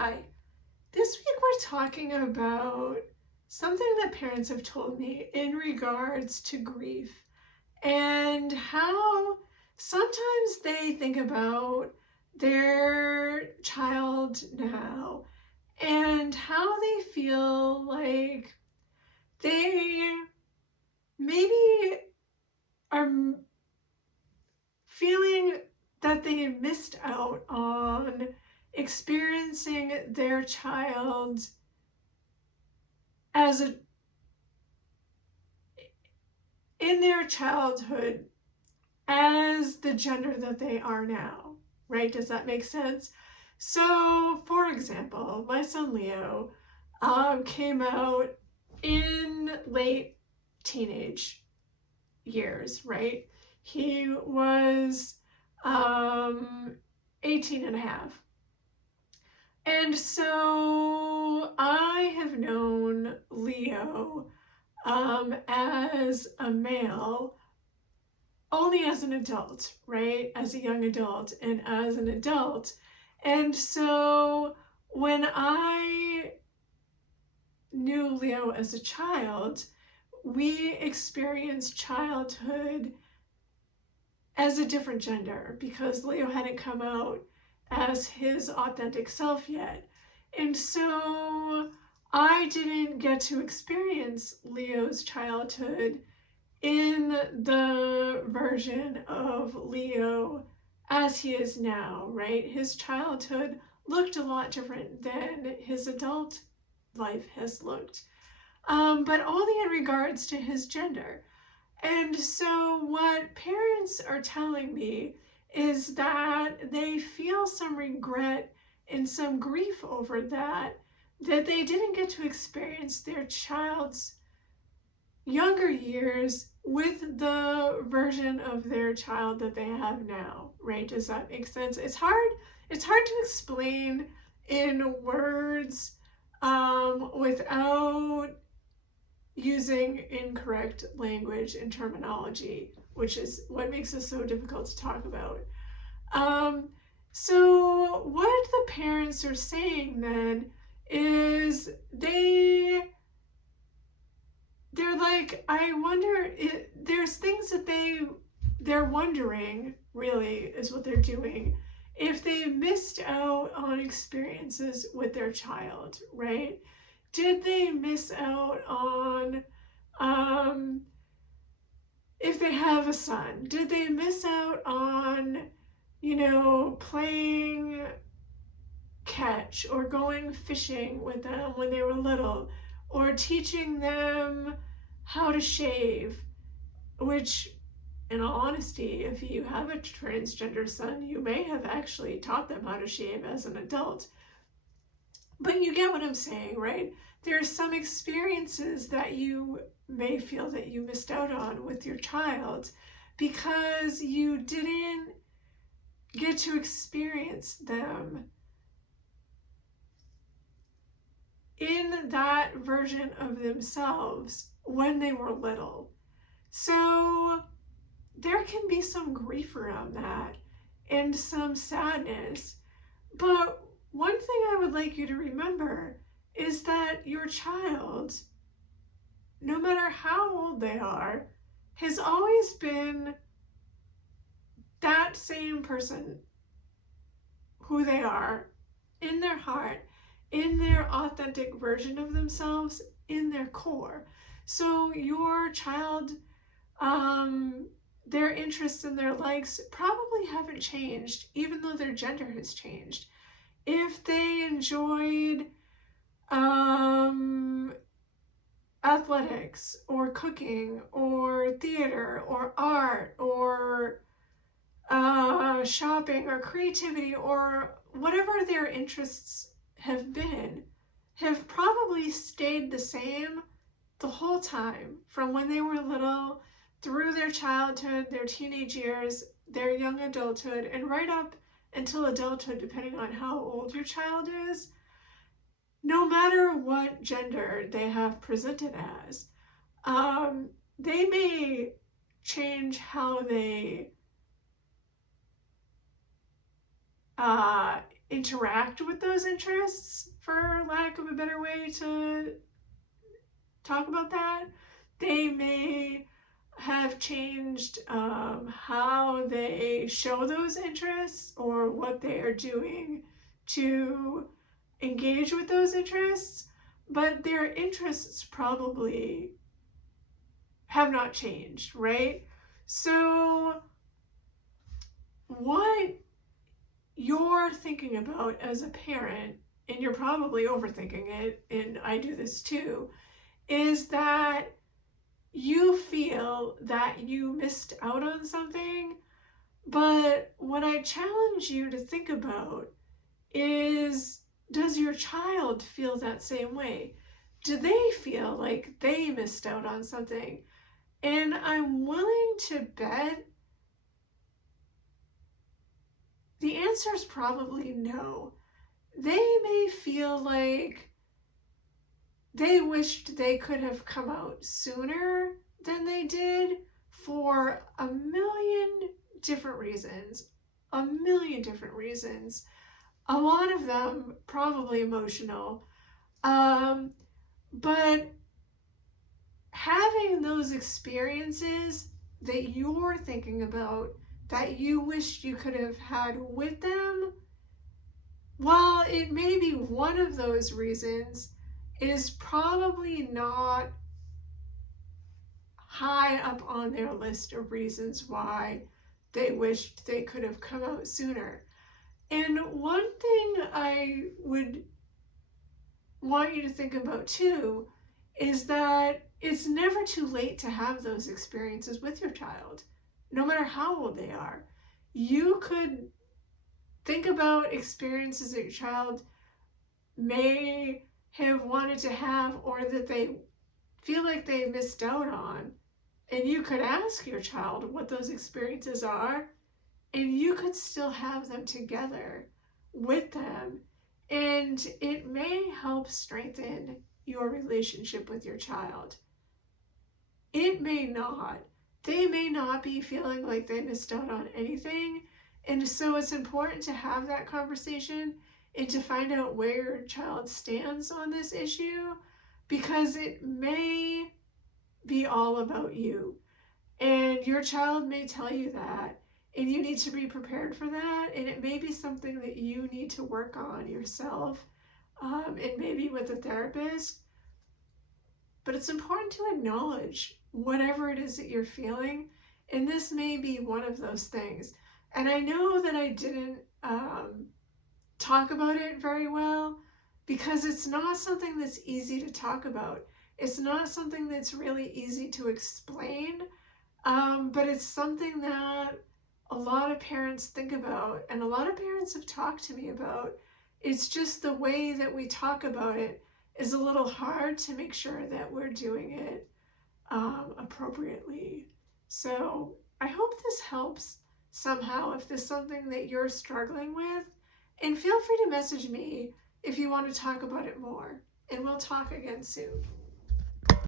Hi. This week we're talking about something that parents have told me in regards to grief and how sometimes they think about their child now and how they feel like they maybe are feeling that they missed out on experiencing their child as a in their childhood as the gender that they are now, right? Does that make sense? So, for example, my son Leo came out in late teenage years, right? He was 18 and a half. And so I have known Leo as a male only as an adult, right? As a young adult and as an adult. And so when I knew Leo as a child, we experienced childhood as a different gender because Leo hadn't come out as his authentic self yet. And so I didn't get to experience Leo's childhood in the version of Leo as he is now, right? His childhood looked a lot different than his adult life has looked, but only in regards to his gender. And so what parents are telling me is that they feel some regret and some grief over that they didn't get to experience their child's younger years with the version of their child that they have now, right? Does that make sense? It's hard to explain in words without using incorrect language and terminology, which is what makes this so difficult to talk about. So what the parents are saying then is they're like, I wonder, there's things that they're wondering, really, is what they're doing, if they missed out on experiences with their child, right? Did they miss out on, if they have a son, did they miss out on, playing catch or going fishing with them when they were little, or teaching them how to shave, which, in all honesty, if you have a transgender son, you may have actually taught them how to shave as an adult. But you get what I'm saying, right? There are some experiences that you may feel that you missed out on with your child because you didn't get to experience them in that version of themselves when they were little. So there can be some grief around that and some sadness. But one thing I would like you to remember is that your child, no matter how old they are, has always been that same person who they are in their heart, in their authentic version of themselves, in their core. So your child, their interests and their likes probably haven't changed, even though their gender has changed. If they enjoyed athletics or cooking or theater or art or shopping or creativity or whatever their interests have been, have probably stayed the same the whole time, from when they were little through their childhood, their teenage years, their young adulthood, and right up until adulthood, depending on how old your child is. No matter what gender they have presented as, they may change how they interact with those interests, for lack of a better way to talk about that. They may have changed how they show those interests or what they are doing to engage with those interests, but their interests probably have not changed, right? So, what you're thinking about as a parent, and you're probably overthinking it, and I do this too, is that you feel that you missed out on something. But what I challenge you to think about is, does your child feel that same way? Do they feel like they missed out on something? And I'm willing to bet the answer is probably no. They may feel like they wished they could have come out sooner than they did for a million different reasons. A million different reasons. A lot of them probably emotional. But having those experiences that you're thinking about, that you wished you could have had with them, while it may be one of those reasons, is probably not high up on their list of reasons why they wished they could have come out sooner. And one thing I would want you to think about too is that it's never too late to have those experiences with your child, no matter how old they are. You could think about experiences that your child may have wanted to have or that they feel like they missed out on. And you could ask your child what those experiences are, and you could still have them together with them. And it may help strengthen your relationship with your child. It may not. They may not be feeling like they missed out on anything. And so it's important to have that conversation and to find out where your child stands on this issue, because it may be all about you. And your child may tell you that, and you need to be prepared for that. And it may be something that you need to work on yourself, and maybe with a therapist. But it's important to acknowledge whatever it is that you're feeling. And this may be one of those things. And I know that I didn't talk about it very well, because it's not something that's easy to talk about. It's not something that's really easy to explain, but it's something that a lot of parents think about, and a lot of parents have talked to me about. It's just the way that we talk about it is a little hard to make sure that we're doing it appropriately. So I hope this helps somehow if this is something that you're struggling with. And feel free to message me if you want to talk about it more. And we'll talk again soon.